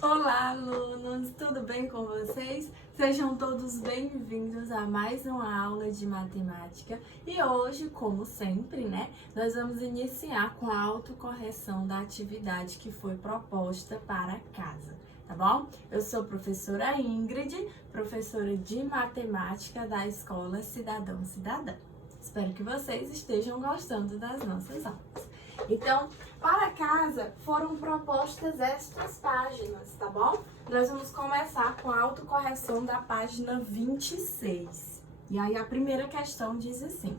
Olá, alunos! Tudo bem com vocês? Sejam todos bem-vindos a mais uma aula de matemática. E hoje, como sempre, nós vamos iniciar com a autocorreção da atividade que foi proposta para casa, tá bom? Eu sou a professora Ingrid, professora de matemática da Escola Cidadão Cidadã. Espero que vocês estejam gostando das nossas aulas. Então, para casa foram propostas estas páginas, tá bom? Nós vamos começar com a autocorreção da página 26. E aí a primeira questão diz assim: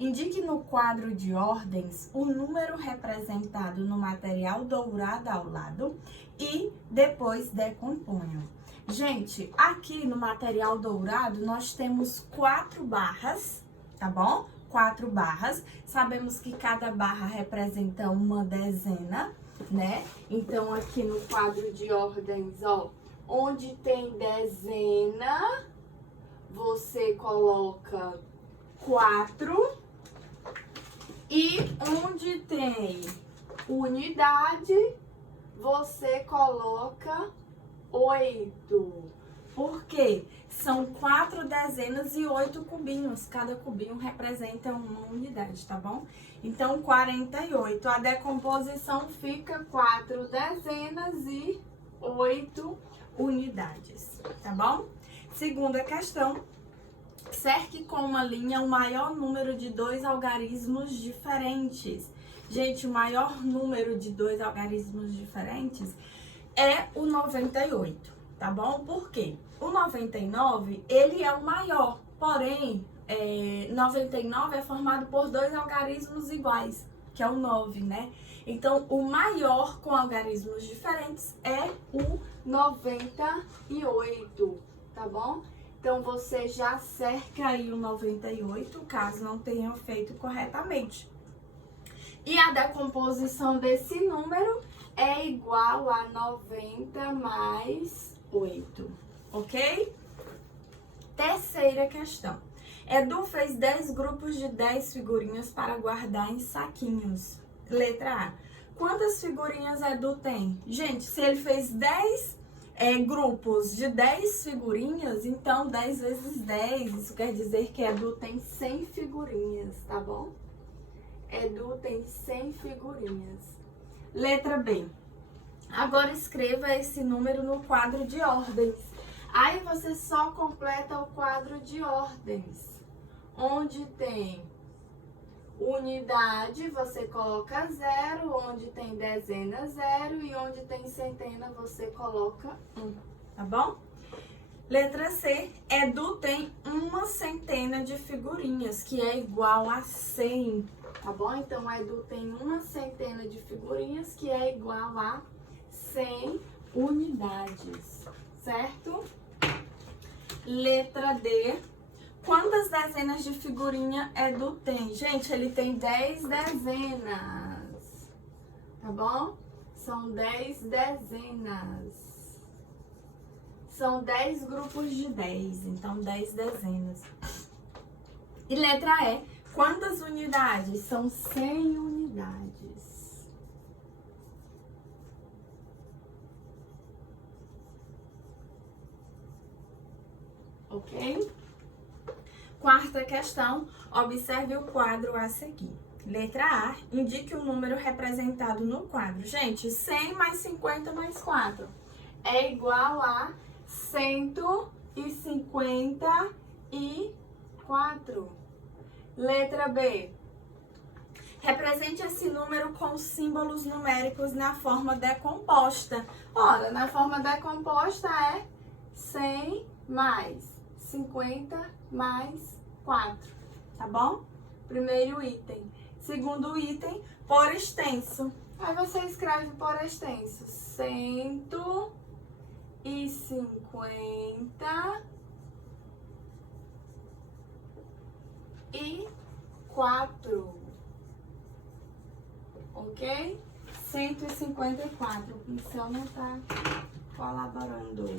indique no quadro de ordens o número representado no material dourado ao lado e depois decomponham. Gente, aqui no material dourado nós temos 4 barras, tá bom? 4 barras. Sabemos que cada barra representa uma dezena, né? Então, aqui no quadro de ordens, ó, onde tem dezena, você coloca 4. E onde tem unidade, você coloca 8. Por quê? São 4 dezenas e 8 cubinhos. Cada cubinho representa uma unidade, tá bom? Então, 48. A decomposição fica 4 dezenas e 8 unidades, tá bom? Segunda questão. Cerque com uma linha o maior número de 2 algarismos diferentes. Gente, o maior número de 2 algarismos diferentes é o 98, tá bom? Por quê? O 99, ele é o maior, porém, 99 é formado por 2 algarismos iguais, que é o 9, né? Então, o maior com algarismos diferentes é o 98, tá bom? Então, você já cerca aí o 98, caso não tenha feito corretamente. E a decomposição desse número é igual a 90 mais 8, ok? Terceira questão. Edu fez 10 grupos de 10 figurinhas para guardar em saquinhos. Letra A. Quantas figurinhas Edu tem? Gente, se ele fez 10 grupos de 10 figurinhas, então 10 vezes 10, isso quer dizer que Edu tem 100 figurinhas, tá bom? Edu tem 100 figurinhas. Letra B. Agora escreva esse número no quadro de ordens. Aí você só completa o quadro de ordens. Onde tem unidade, você coloca 0, onde tem dezena, 0, e onde tem centena, você coloca 1, tá bom? Letra C, Edu tem uma centena de figurinhas, que é igual a 100, tá bom? Então, Edu tem uma centena de figurinhas, que é igual a 100 unidades, certo? Letra D. Quantas dezenas de figurinha Edu tem? Gente, ele tem 10 dezenas, tá bom? São 10 dezenas. São 10 grupos de 10, então 10 dezenas. E letra E. Quantas unidades? São 100 unidades. Ok? Quarta questão, observe o quadro a seguir. Letra A, indique o número representado no quadro. Gente, 100 mais 50 mais 4 é igual a 154. Letra B, represente esse número com símbolos numéricos na forma decomposta. Ora, na forma decomposta é 100 mais 50 mais 4, tá bom? Primeiro item. Segundo item, por extenso. Aí você escreve por extenso 154, ok? 154, o pincel não tá colaborando.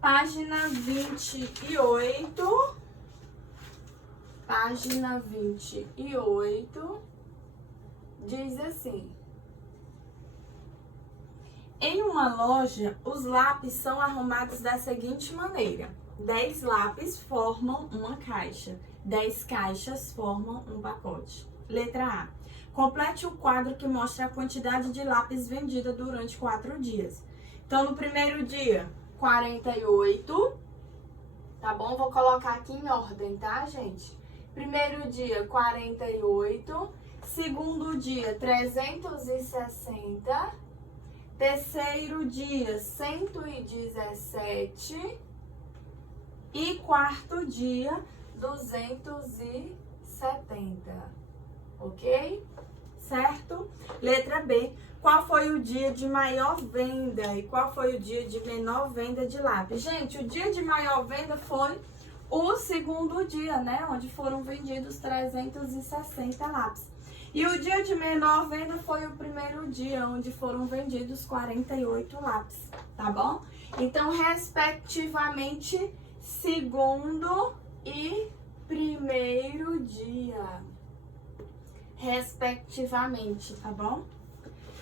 Página 28. Página 28 diz assim: Em uma loja, os lápis são arrumados da seguinte maneira: 10 lápis formam uma caixa, 10 caixas formam um pacote. Letra A. Complete o quadro que mostra a quantidade de lápis vendida durante 4 dias. Então, no primeiro dia, 48, tá bom? Vou colocar aqui em ordem, tá, gente? Primeiro dia, 48. Segundo dia, 360. Terceiro dia, 117. E quarto dia, 270. Ok? Certo? Letra B. Qual foi o dia de maior venda e qual foi o dia de menor venda de lápis? Gente, o dia de maior venda foi o segundo dia, né? Onde foram vendidos 360 lápis. E o dia de menor venda foi o primeiro dia, onde foram vendidos 48 lápis, tá bom? Então, respectivamente, segundo e primeiro dia. Respectivamente, tá bom?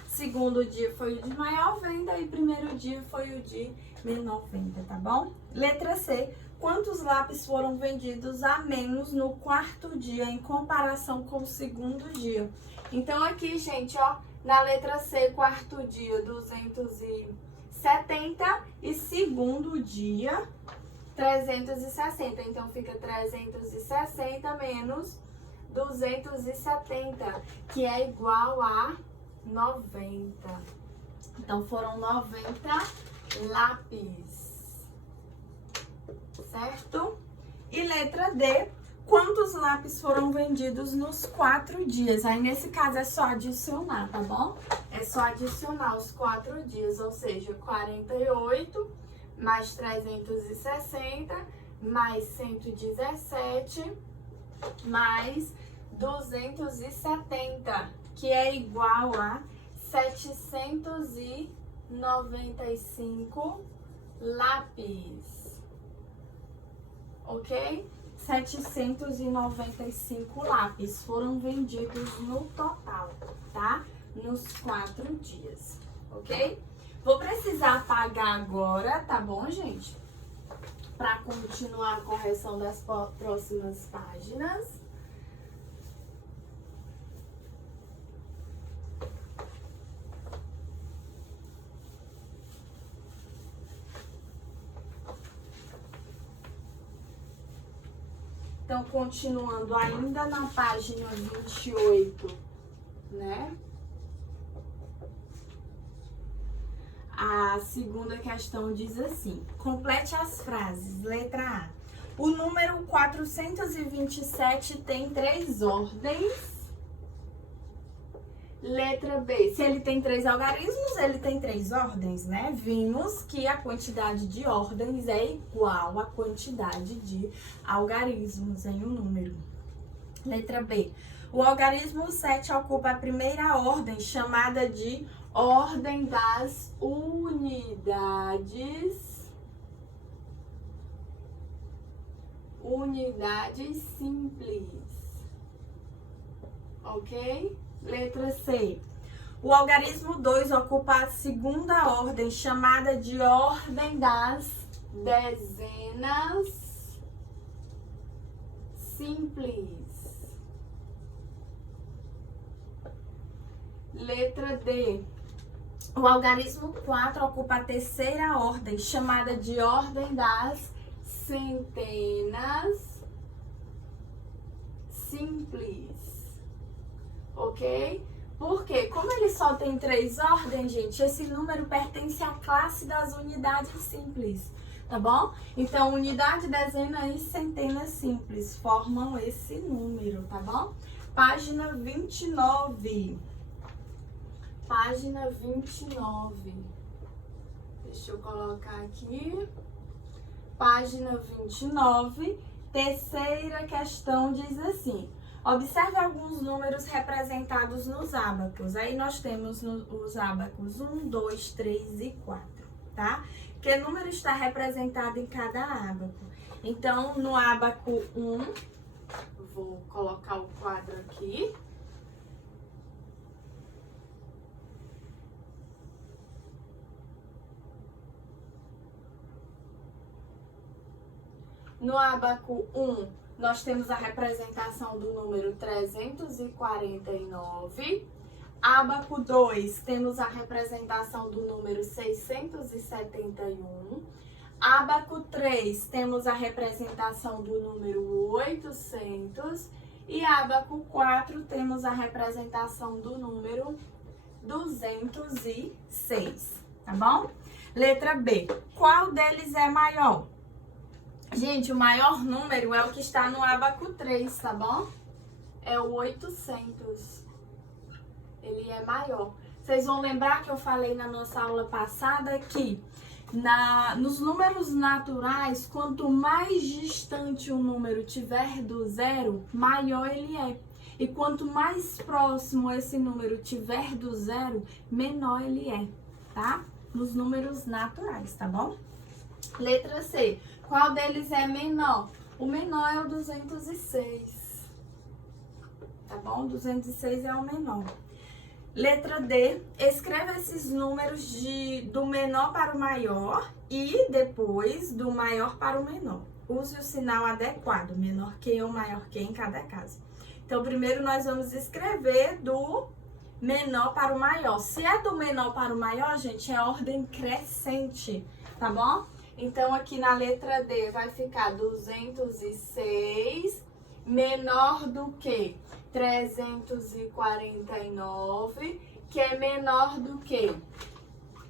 Segundo dia foi o de maior venda e primeiro dia foi o de menor venda, tá bom? Letra C. Quantos lápis foram vendidos a menos no quarto dia em comparação com o segundo dia? Então, aqui, gente, ó, na letra C, quarto dia, 270 e segundo dia, 360. Então, fica 360 menos 270, que é igual a 90. Então, foram 90 lápis. Certo? E letra D, quantos lápis foram vendidos nos 4 dias? Aí, nesse caso, é só adicionar, tá bom? É só adicionar os 4 dias, ou seja, 48 mais 360 mais 117 mais 270, que é igual a 795 lápis. Ok? 795 lápis foram vendidos no total, tá? Nos 4 dias, ok? Vou precisar apagar agora, tá bom, gente? Para continuar a correção das próximas páginas. Então, continuando ainda na página 28, né? A segunda questão diz assim: complete as frases. Letra A. O número 427 tem 3 ordens. Letra B. Se ele tem 3 algarismos, ele tem 3 ordens, né? Vimos que a quantidade de ordens é igual à quantidade de algarismos em um número. Letra B. O algarismo 7 ocupa a primeira ordem, chamada de ordem das unidades. Unidades simples. Ok? Letra C. O algarismo 2 ocupa a segunda ordem, chamada de ordem das dezenas simples. Letra D. O algarismo 4 ocupa a terceira ordem, chamada de ordem das centenas simples. Ok? Porque, como ele só tem 3 ordens, gente, esse número pertence à classe das unidades simples, tá bom? Então, unidade, dezena e centena simples formam esse número, tá bom? Página 29. Página 29. Deixa eu colocar aqui. Página 29. Terceira questão diz assim: observe alguns números representados nos ábacos. Aí nós temos os ábacos 1, 2, 3 e 4, tá? Que número está representado em cada ábaco? Então, no ábaco 1, vou colocar o quadro aqui. No ábaco 1, nós temos a representação do número 349. Ábaco 2, temos a representação do número 671. Ábaco 3, temos a representação do número 800. E ábaco 4, temos a representação do número 206, tá bom? Letra B, qual deles é maior? Gente, o maior número é o que está no ábaco 3, tá bom? É o 800. Ele é maior. Vocês vão lembrar que eu falei na nossa aula passada que nos números naturais, quanto mais distante o número tiver do zero, maior ele é. E quanto mais próximo esse número tiver do zero, menor ele é, tá? Nos números naturais, tá bom? Letra C. Qual deles é menor? O menor é o 206. Tá bom? 206 é o menor. Letra D. Escreva esses números do menor para o maior e depois do maior para o menor. Use o sinal adequado, menor que ou maior que em cada caso. Então, primeiro nós vamos escrever do menor para o maior. Se é do menor para o maior, gente, é ordem crescente, tá bom? Então, aqui na letra D vai ficar 206 menor do que 349, que é menor do que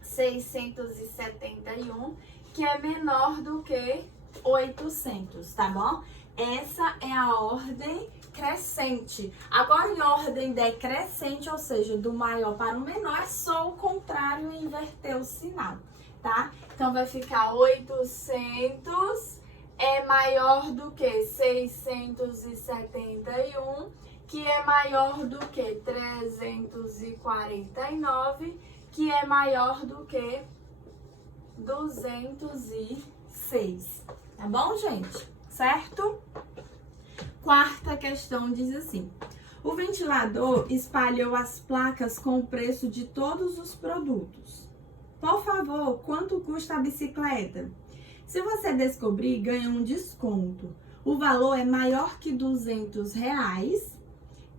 671, que é menor do que 800, tá bom? Essa é a ordem crescente. Agora, em ordem decrescente, ou seja, do maior para o menor, é só o contrário e inverter o sinal, tá? Então, vai ficar 800 é maior do que 671, que é maior do que 349, que é maior do que 206. Tá bom, gente? Certo? Quarta questão diz assim: o ventilador espalhou as placas com o preço de todos os produtos. Por favor, quanto custa a bicicleta? Se você descobrir, ganha um desconto. O valor é maior que R$200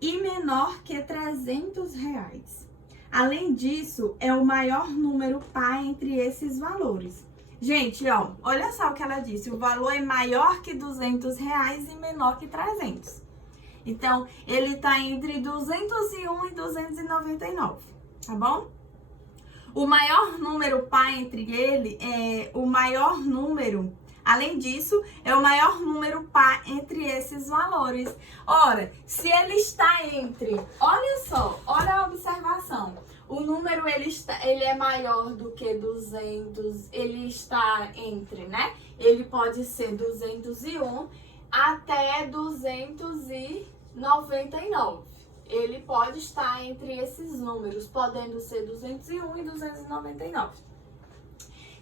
e menor que R$300. Além disso, é o maior número par entre esses valores. Gente, ó, olha só o que ela disse. O valor é maior que R$200 e menor que 300. Então, ele está entre 201 e 299, tá bom? O maior número par entre ele é o maior número. Além disso, é o maior número par entre esses valores. Ora, se ele está entre, olha só, olha a observação. O número ele é maior do que 200, ele está entre, né? Ele pode ser 201 até 299. Ele pode estar entre esses números, podendo ser 201 e 299.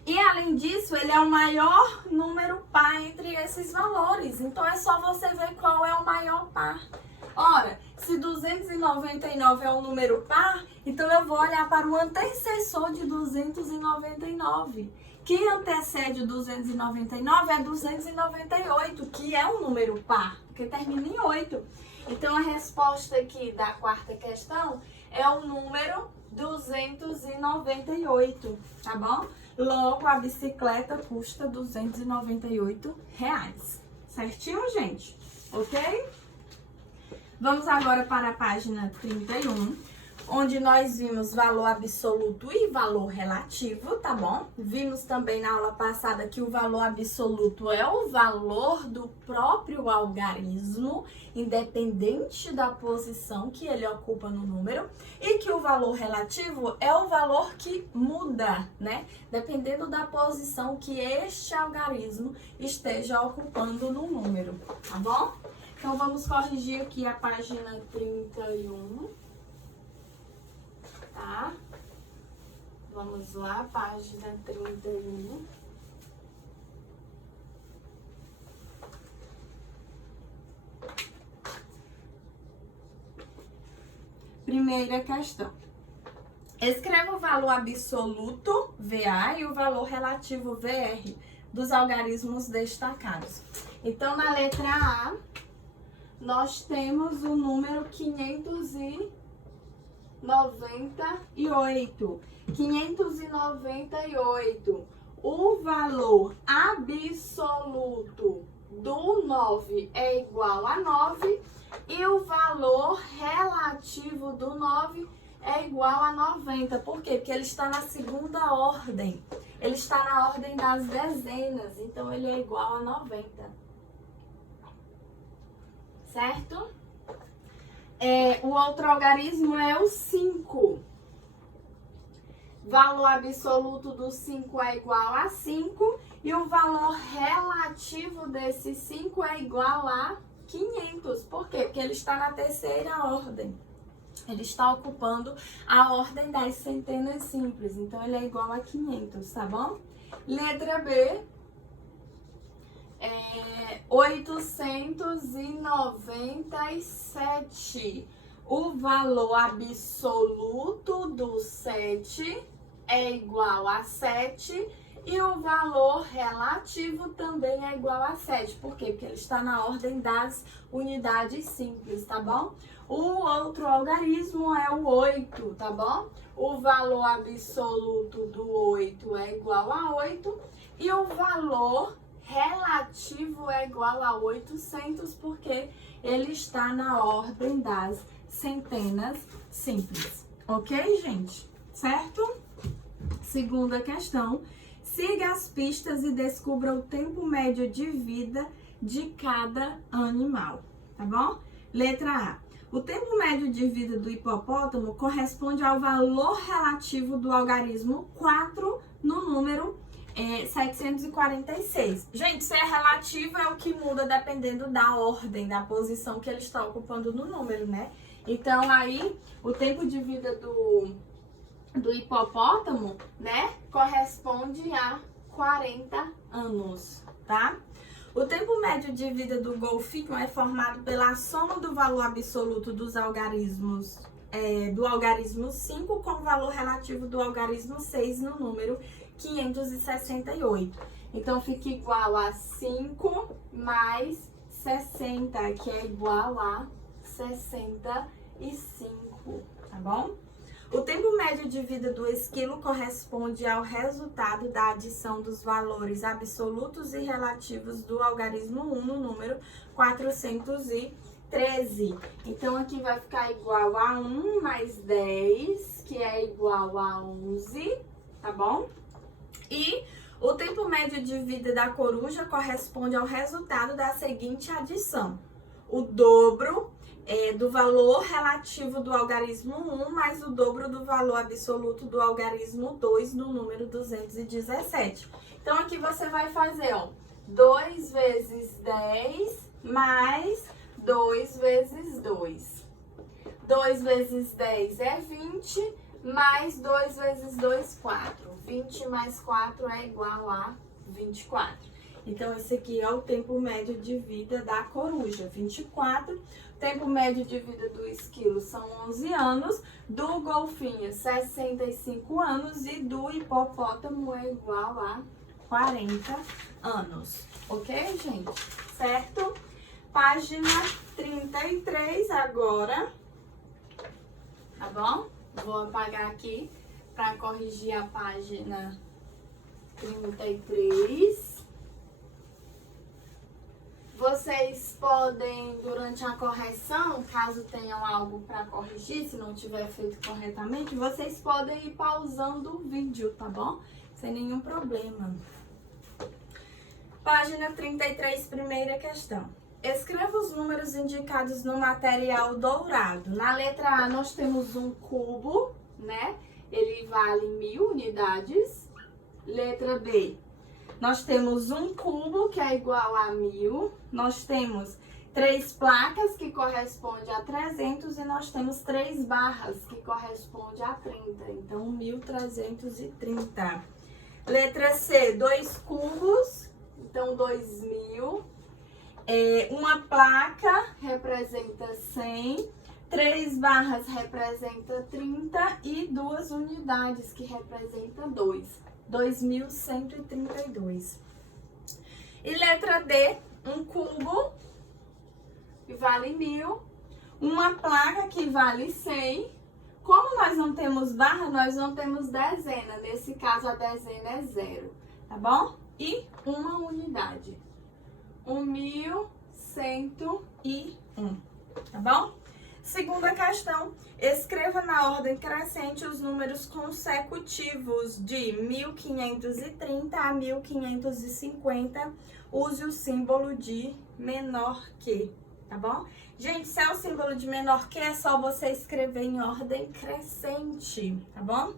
E além disso, ele é o maior número par entre esses valores. Então, é só você ver qual é o maior par. Ora, se 299 é o número par, então eu vou olhar para o antecessor de 299. Que antecede o 299 é 298, que é um número par, porque termina em 8. Então, a resposta aqui da quarta questão é o número 298, tá bom? Logo, a bicicleta custa R$298. Certinho, gente? Ok? Vamos agora para a página 31, onde nós vimos valor absoluto e valor relativo, tá bom? Vimos também na aula passada que o valor absoluto é o valor do próprio algarismo, independente da posição que ele ocupa no número, e que o valor relativo é o valor que muda, né? Dependendo da posição que este algarismo esteja ocupando no número, tá bom? Então, vamos corrigir aqui a página 31. Tá? Vamos lá, página 31. Primeira questão. Escreva o valor absoluto, VA, e o valor relativo, VR, dos algarismos destacados. Então, na letra A, nós temos o número 598. 598. O valor absoluto do 9 é igual a 9 e o valor relativo do 9 é igual a 90. Por quê? Porque ele está na segunda ordem. Ele está na ordem das dezenas, então ele é igual a 90. Certo? O outro algarismo é o 5. Valor absoluto do 5 é igual a 5 e o valor relativo desse 5 é igual a 500. Por quê? Porque ele está na terceira ordem. Ele está ocupando a ordem das centenas simples. Então, ele é igual a 500, tá bom? Letra B. 897. O valor absoluto do 7 é igual a 7 e o valor relativo também é igual a 7. Por quê? Porque ele está na ordem das unidades simples, tá bom? O outro algarismo é o 8, tá bom? O valor absoluto do 8 é igual a 8 e o valor relativo é igual a 800, porque ele está na ordem das centenas simples. Ok, gente? Certo? Segunda questão. Siga as pistas e descubra o tempo médio de vida de cada animal, tá bom? Letra A. O tempo médio de vida do hipopótamo corresponde ao valor relativo do algarismo 4 no número 746. Gente, se é relativo é o que muda dependendo da ordem, da posição que ele está ocupando no número, né? Então, aí, o tempo de vida do hipopótamo, né, corresponde a 40 anos, tá? O tempo médio de vida do golfinho é formado pela soma do valor absoluto dos algarismos, do algarismo 5 com o valor relativo do algarismo 6 no número 568. Então, fica igual a 5 mais 60, que é igual a 65, tá bom? O tempo médio de vida do esquilo corresponde ao resultado da adição dos valores absolutos e relativos do algarismo 1 no número 413. Então, aqui vai ficar igual a 1 mais 10, que é igual a 11, tá bom? E o tempo médio de vida da coruja corresponde ao resultado da seguinte adição: o dobro do valor relativo do algarismo 1 mais o dobro do valor absoluto do algarismo 2 no número 217. Então, aqui você vai fazer, ó, 2 vezes 10 mais 2 vezes 2. 2 vezes 10 é 20, mais 2 vezes 2, 4. 20 mais 4 é igual a 24. Então, esse aqui é o tempo médio de vida da coruja, 24. Tempo médio de vida do esquilo são 11 anos, do golfinho 65 anos e do hipopótamo é igual a 40 anos. Ok, gente? Certo? Página 33 agora, tá bom? Vou apagar aqui para corrigir a página 33. Vocês podem, durante a correção, caso tenham algo para corrigir, se não tiver feito corretamente, vocês podem ir pausando o vídeo, tá bom? Sem nenhum problema. Página 33, primeira questão. Escreva os números indicados no material dourado. Na letra A, nós temos um cubo, né? Ele vale 1000 unidades. Letra B. Nós temos um cubo, que é igual a 1000. Nós temos 3 placas, que corresponde a 300. E nós temos 3 barras, que corresponde a 30. Então, 1330. Letra C, 2 cubos. Então, 2000. Uma placa representa 100. 3 barras representa 30. E 2 unidades, que representa 2. 2132. E letra D, um cubo, que vale 1000, uma placa que vale 100. Como nós não temos barra, nós não temos dezena. Nesse caso, a dezena é 0, tá bom? E uma unidade. 1101, tá bom? Segunda questão, escreva na ordem crescente os números consecutivos de 1530 a 1550. Use o símbolo de menor que, tá bom? Gente, se é o símbolo de menor que, é só você escrever em ordem crescente, tá bom?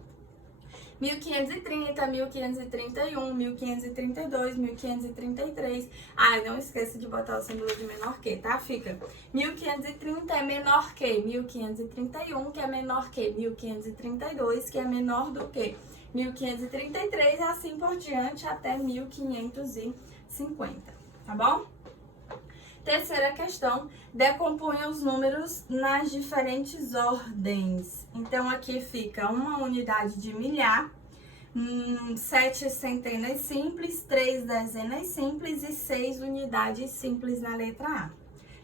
1530, 1531, 1532, 1533. Ah, não esqueça de botar o símbolo de menor que, tá? Fica 1530 é menor que 1531, que é menor que 1532, que é menor do que 1533, assim por diante até 1550, tá bom? Terceira questão, decomponha os números nas diferentes ordens. Então, aqui fica uma unidade de milhar, 7 centenas simples, 3 dezenas simples e 6 unidades simples na letra A.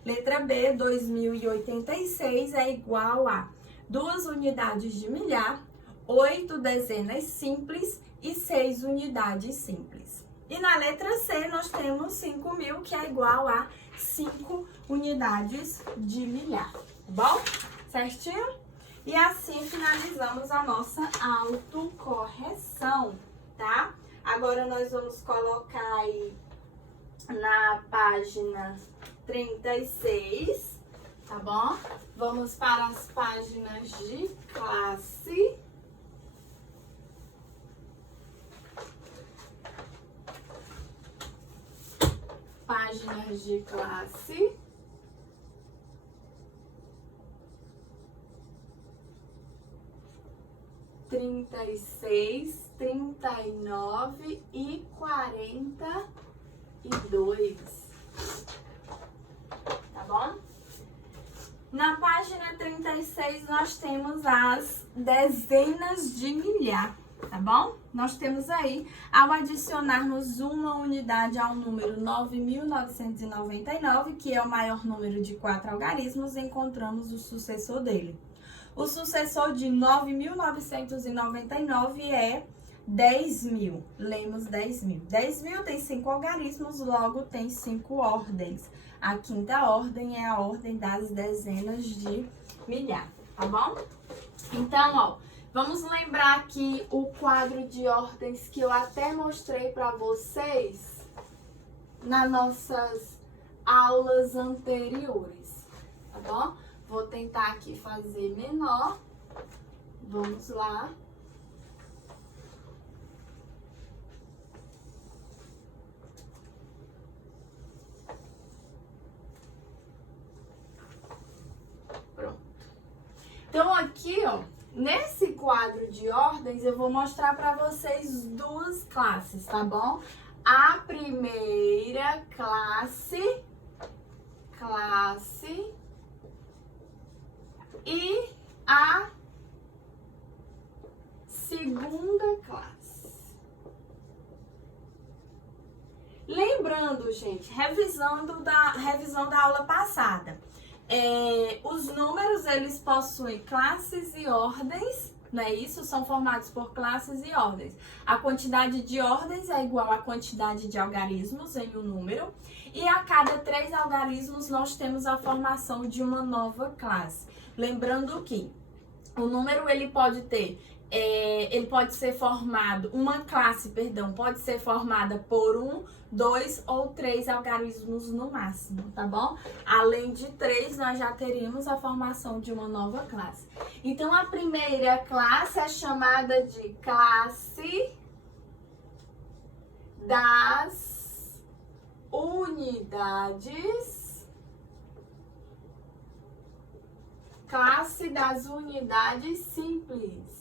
Letra B, 2086 é igual a 2 unidades de milhar, 8 dezenas simples e 6 unidades simples. E na letra C, nós temos 5.000, que é igual a 5 unidades de milhar, tá bom? Certinho? E assim finalizamos a nossa autocorreção, tá? Agora nós vamos colocar aí na página 36, tá bom? Vamos para as páginas de classe. Páginas de classe. Trinta e 39 e 42. Tá bom? Na página 36, nós temos as dezenas de milhar, tá bom? Nós temos aí, ao adicionarmos uma unidade ao número 9.999, que é o maior número de 4 algarismos, encontramos o sucessor dele. O sucessor de 9.999 é 10.000. Lemos 10.000. 10.000 tem 5 algarismos, logo tem 5 ordens. A quinta ordem é a ordem das dezenas de milhar, tá bom? Então, ó, vamos lembrar aqui o quadro de ordens que eu até mostrei para vocês nas nossas aulas anteriores, tá bom? Vou tentar aqui fazer menor. Vamos lá. Pronto. Então, aqui, ó, nesse quadro de ordens, eu vou mostrar para vocês duas classes, tá bom? A primeira classe e a segunda classe. Lembrando, gente, revisão da aula passada. Os números, eles possuem classes e ordens, não é isso? São formados por classes e ordens. A quantidade de ordens é igual à quantidade de algarismos em um número. E a cada 3 algarismos, nós temos a formação de uma nova classe. Lembrando que o número, ele pode ter... uma classe pode ser formada por 1, 2 ou 3 algarismos no máximo, tá bom? Além de 3, nós já teríamos a formação de uma nova classe. Então, a primeira classe é chamada de classe das unidades. Classe das unidades simples.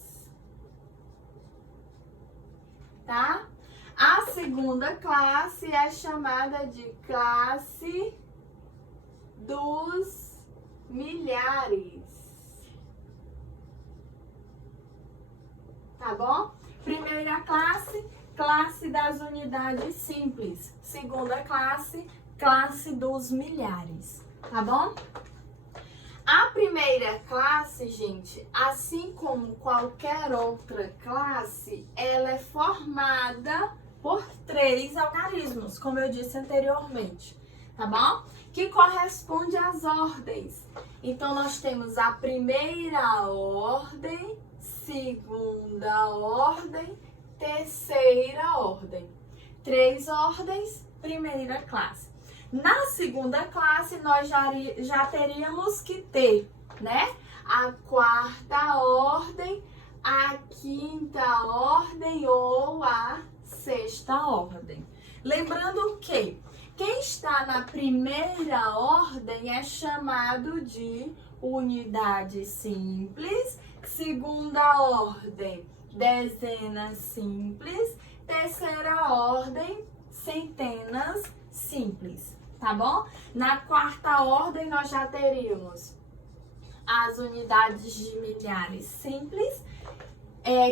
Tá? A segunda classe é chamada de classe dos milhares. Tá bom? Primeira classe, classe das unidades simples. Segunda classe, classe dos milhares, tá bom? A primeira classe, gente, assim como qualquer outra classe, ela é formada por 3 algarismos, como eu disse anteriormente, tá bom? Que corresponde às ordens. Então, nós temos a primeira ordem, segunda ordem, terceira ordem. 3 ordens, primeira classe. Na segunda classe, nós já teríamos que ter, né? A quarta ordem, a quinta ordem ou a sexta ordem. Lembrando que quem está na primeira ordem é chamado de unidade simples, segunda ordem, dezenas simples, terceira ordem, centenas simples. Tá bom? Na quarta ordem, nós já teríamos as unidades de milhares simples,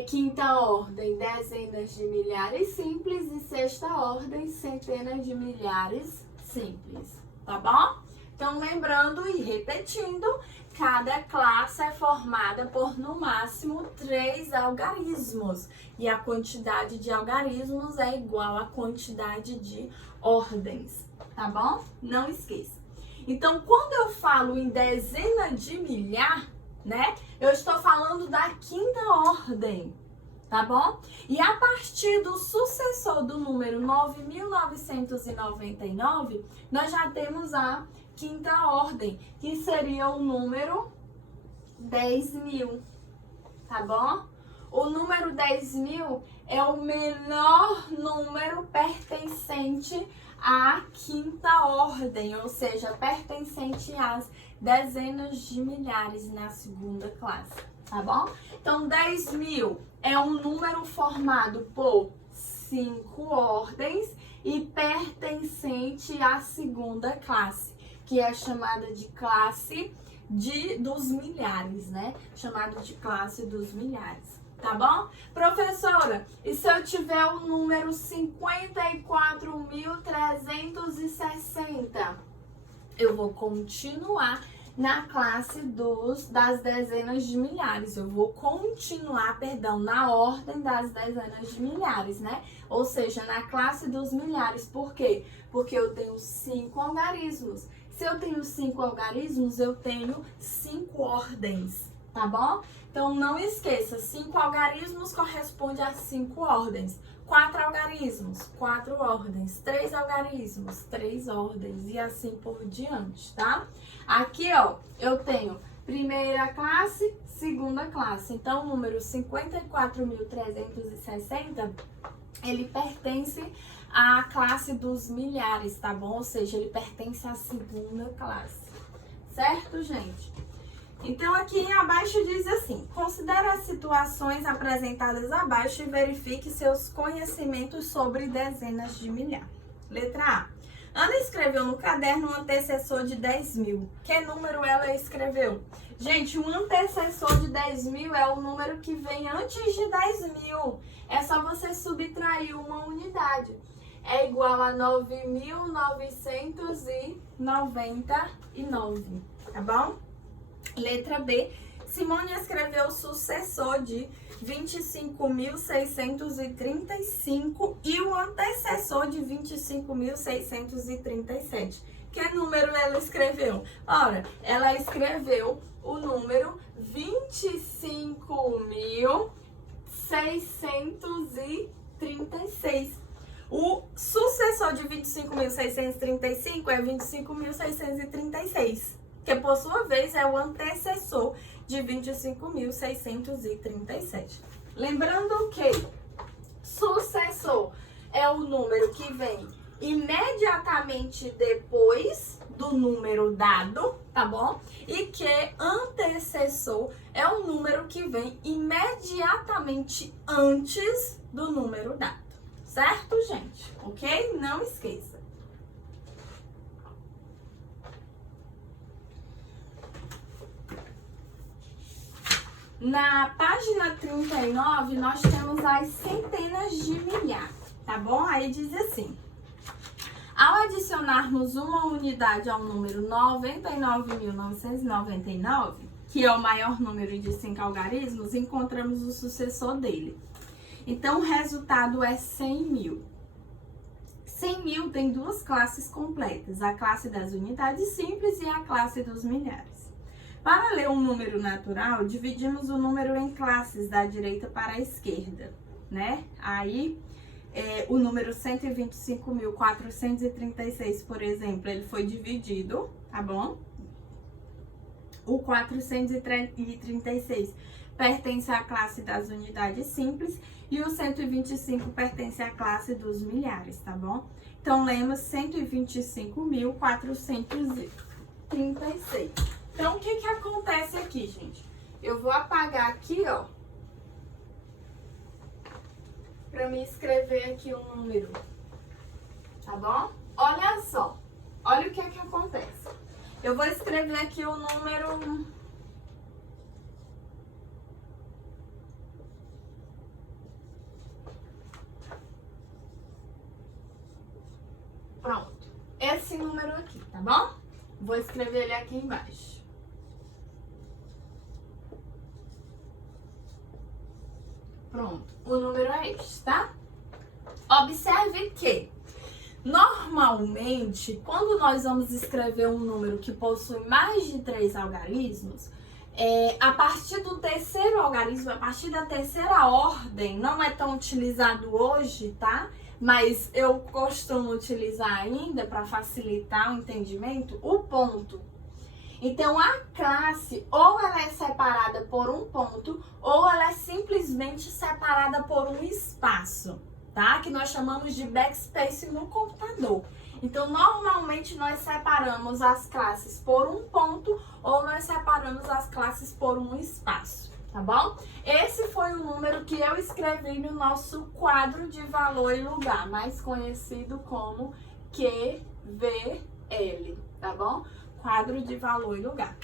quinta ordem, dezenas de milhares simples e sexta ordem, centenas de milhares simples. Tá bom? Então, lembrando e repetindo, cada classe é formada por, no máximo, 3 algarismos. E a quantidade de algarismos é igual à quantidade de ordens. Tá bom? Não esqueça. Então, quando eu falo em dezena de milhar, né? Eu estou falando da quinta ordem, tá bom? E a partir do sucessor do número 9.999, nós já temos a quinta ordem, que seria o número 10.000, tá bom? O número 10.000 é o menor número pertencente à quinta ordem, ou seja, pertencente às dezenas de milhares na segunda classe, tá bom? Então, 10.000 é um número formado por 5 ordens e pertencente à segunda classe, que é chamada de classe dos milhares, né? Chamado de classe dos milhares. Tá bom? Professora, e se eu tiver o número 54.360? Eu vou continuar na classe das dezenas de milhares. Eu vou continuar, na ordem das dezenas de milhares, né? Ou seja, na classe dos milhares. Por quê? Porque eu tenho 5 algarismos. Se eu tenho 5 algarismos, eu tenho 5 ordens. Tá bom? Então, não esqueça, 5 algarismos corresponde a 5 ordens. 4 algarismos, 4 ordens. 3 algarismos, 3 ordens. E assim por diante, tá? Aqui, ó, eu tenho primeira classe, segunda classe. Então, o número 54.360, ele pertence à classe dos milhares, tá bom? Ou seja, ele pertence à segunda classe. Certo, gente? Então, aqui abaixo diz assim: considere as situações apresentadas abaixo e verifique seus conhecimentos sobre dezenas de milhar. Letra A. Ana escreveu no caderno um antecessor de 10.000. Que número ela escreveu? Gente, um antecessor de 10.000 é o número que vem antes de 10.000. É só você subtrair uma unidade. É igual a 9.999, tá bom? Letra B. Simone escreveu o sucessor de 25.635 e o antecessor de 25.637. Que número ela escreveu? Ora, ela escreveu o número 25.636. O sucessor de 25.635 é 25.636. Que, por sua vez, é o antecessor de 25.637. Lembrando que sucessor é o número que vem imediatamente depois do número dado, tá bom? E que antecessor é o número que vem imediatamente antes do número dado. Certo, gente? Ok? Não esqueça. Na página 39, nós temos as centenas de milhar, tá bom? Aí diz assim: Ao adicionarmos uma unidade ao número 99.999, que é o maior número de 5 algarismos, encontramos o sucessor dele. Então, o resultado é 100.000. 100.000 tem duas classes completas, a classe das unidades simples e a classe dos milhares. Para ler um número natural, dividimos o número em classes da direita para a esquerda, né? Aí, o número 125.436, por exemplo, ele foi dividido, tá bom? O 436 pertence à classe das unidades simples e o 125 pertence à classe dos milhares, tá bom? Então, lemos 125.436. Então, o que acontece aqui, gente? Eu vou apagar aqui, ó, para me escrever aqui o número, tá bom? Olha só, olha o que acontece. Eu vou escrever aqui o número... Pronto, esse número aqui, tá bom? Vou escrever ele aqui embaixo. Pronto, o número é este, tá? Observe que, normalmente, quando nós vamos escrever um número que possui mais de 3 algarismos, a partir do terceiro algarismo, a partir da terceira ordem, não é tão utilizado hoje, tá? Mas eu costumo utilizar ainda, para facilitar o entendimento, o ponto. Então, a classe, ou ela é separada por um ponto, ou ela é simplesmente separada por um espaço, tá? Que nós chamamos de backspace no computador. Então, normalmente, nós separamos as classes por um ponto, ou nós separamos as classes por um espaço, tá bom? Esse foi o número que eu escrevi no nosso quadro de valor e lugar, mais conhecido como QVL, tá bom? Quadro de valor e lugar.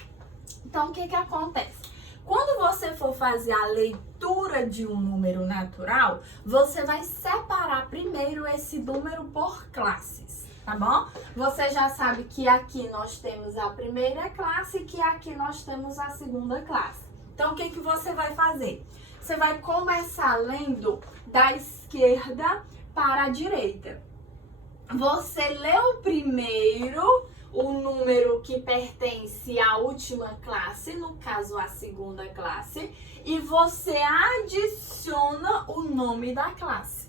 Então, o que acontece? Quando você for fazer a leitura de um número natural, você vai separar primeiro esse número por classes, tá bom? Você já sabe que aqui nós temos a primeira classe e que aqui nós temos a segunda classe. Então, o que você vai fazer? Você vai começar lendo da esquerda para a direita. Você leu primeiro o número que pertence à última classe, no caso a segunda classe, e você adiciona o nome da classe.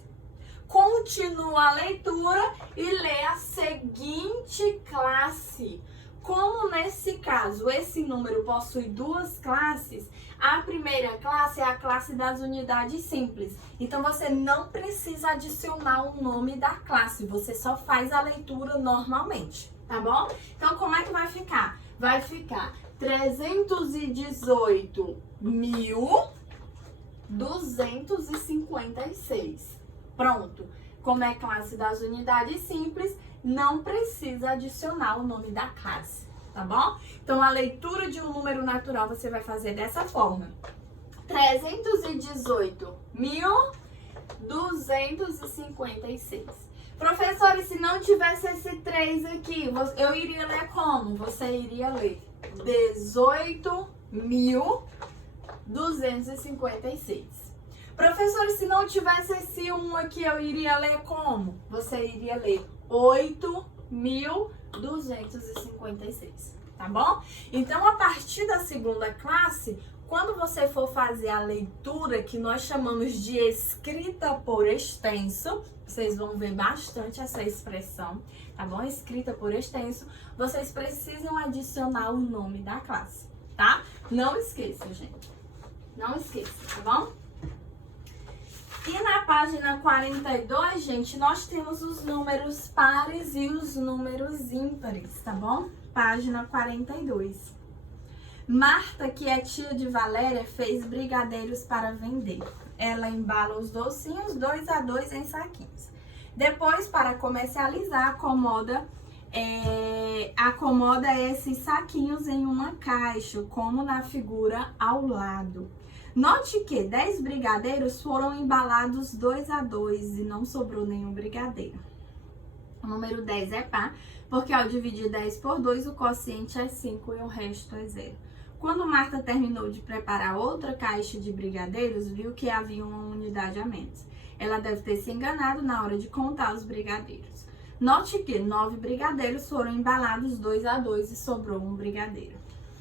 Continua a leitura e lê a seguinte classe. Como nesse caso esse número possui duas classes, a primeira classe é a classe das unidades simples. Então você não precisa adicionar o nome da classe, você só faz a leitura normalmente. Tá bom? Então, como é que vai ficar? Vai ficar 318.256. Pronto. Como é classe das unidades simples, não precisa adicionar o nome da classe, tá bom? Então, a leitura de um número natural você vai fazer dessa forma. 318.256. Professora, se não tivesse esse 3 aqui, eu iria ler como? Você iria ler 18.256. Professora, se não tivesse esse 1 aqui, eu iria ler como? Você iria ler 8.256, tá bom? Então, a partir da segunda classe, quando você for fazer a leitura, que nós chamamos de escrita por extenso, vocês vão ver bastante essa expressão, tá bom? Escrita por extenso, vocês precisam adicionar o nome da classe, tá? Não esqueça, gente. Não esqueça, tá bom? E na página 42, gente, nós temos os números pares e os números ímpares, tá bom? Página 42. Marta, que é tia de Valéria, fez brigadeiros para vender. Ela embala os docinhos 2 a 2 em saquinhos. Depois, para comercializar, acomoda esses saquinhos em uma caixa, como na figura ao lado. Note que 10 brigadeiros foram embalados 2 a 2 e não sobrou nenhum brigadeiro. O número 10 é par, porque ao dividir 10 por 2, o quociente é 5 e o resto é 0. Quando Marta terminou de preparar outra caixa de brigadeiros, viu que havia uma unidade a menos. Ela deve ter se enganado na hora de contar os brigadeiros. Note que 9 brigadeiros foram embalados 2 a 2 e sobrou um brigadeiro.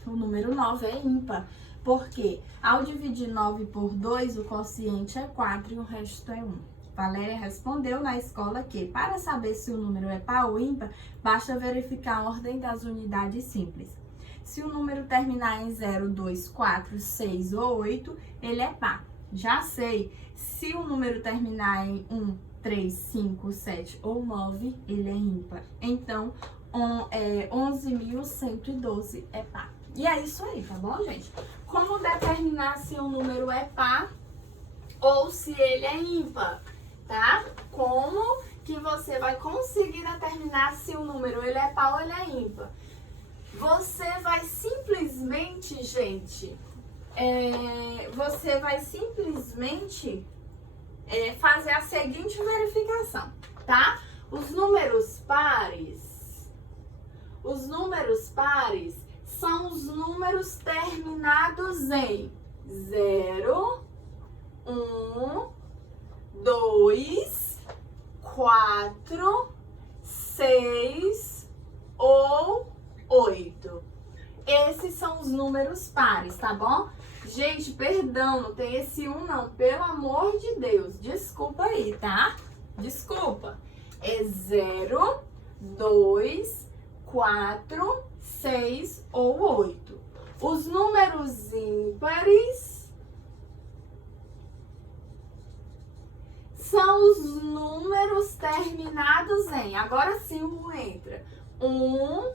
O número 9 é ímpar, porque ao dividir 9 por 2, o quociente é 4 e o resto é 1. Valéria respondeu na escola que, para saber se o número é par ou ímpar, basta verificar a ordem das unidades simples. Se o número terminar em 0, 2, 4, 6 ou 8, ele é par. Já sei, se o número terminar em 1, 3, 5, 7 ou 9, ele é ímpar. Então, 11.112 é par. E é isso aí, tá bom, gente? Como determinar se um número é par ou se ele é ímpar, tá? Como que você vai conseguir determinar se o número ele é par ou ele é ímpar? Você vai simplesmente, gente, fazer a seguinte verificação, tá? Os números pares são os números terminados em 0, 1, 2, 4, 6 ou 8. Esses são os números pares, tá bom? Gente, perdão, não tem esse 1 não, pelo amor de Deus. Desculpa aí, tá? Desculpa. É 0, 2, 4, 6 ou 8. Os números ímpares são os números terminados em, agora sim o entra, 1,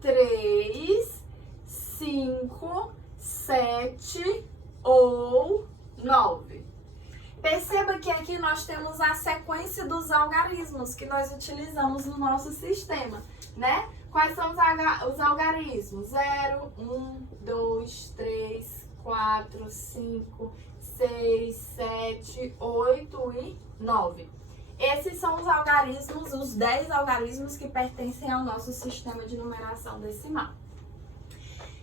3, 5, 7 ou 9. Perceba que aqui nós temos a sequência dos algarismos que nós utilizamos no nosso sistema, né? Quais são os algarismos? 0, 1, 2, 3, 4, 5, 6, 7, 8 e 9. Esses são os algarismos, os 10 algarismos que pertencem ao nosso sistema de numeração decimal.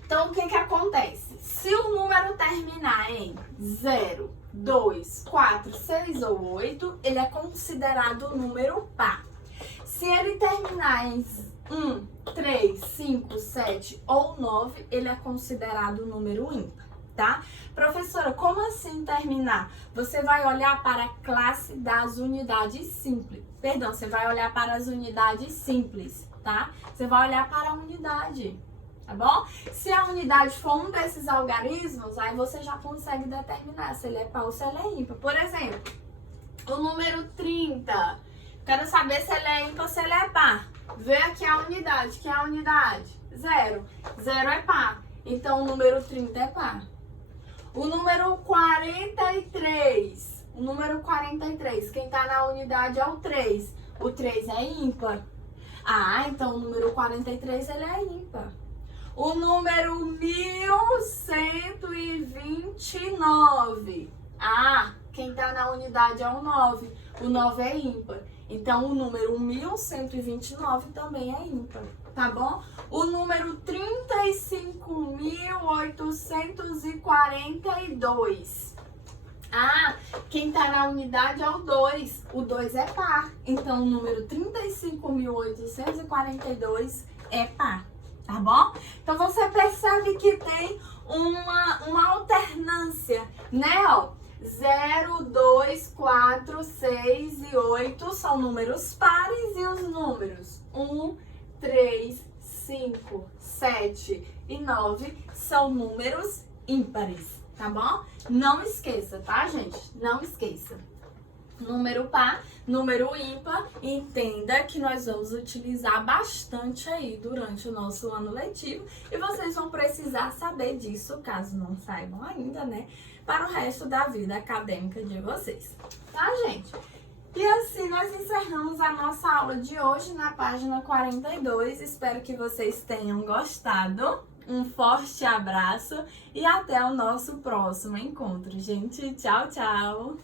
Então, o que acontece? Se o número terminar em 0, 2, 4, 6 ou 8, ele é considerado um número par. Se ele terminar em 1, 3, 5, 7 ou 9, ele é considerado um número ímpar, tá? Professora, como assim terminar? Você vai olhar para a classe das unidades simples. Perdão, você vai olhar para as unidades simples, tá? Você vai olhar para a unidade, tá bom? Se a unidade for um desses algarismos, aí você já consegue determinar se ele é par ou se ele é ímpar. Por exemplo, o número 30. Quero saber se ele é ímpar ou se ele é par. Vê aqui a unidade. Que é a unidade? 0. 0 é par. Então, o número 30 é par. O número 43. O número 43. Quem tá na unidade é o 3. O 3 é ímpar. Ah, então o número 43 ele é ímpar. O número 1129. Ah, quem tá na unidade é o 9. O 9 é ímpar. Então, o número 1129 também é ímpar, tá bom? O número 35.842. Ah, quem tá na unidade é o 2. O 2 é par. Então, o número 35.842 é par, tá bom? Então, você percebe que tem uma alternância, né, ó? 0, 2, 4, 6 e 8 são números pares e os números 1, 3, 5, 7 e 9 são números ímpares, tá bom? Não esqueça, tá, gente? Não esqueça. Número par, número ímpar, entenda que nós vamos utilizar bastante aí durante o nosso ano letivo e vocês vão precisar saber disso, caso não saibam ainda, né? Para o resto da vida acadêmica de vocês, tá, gente? E assim nós encerramos a nossa aula de hoje na página 42. Espero que vocês tenham gostado. Um forte abraço e até o nosso próximo encontro, gente. Tchau, tchau!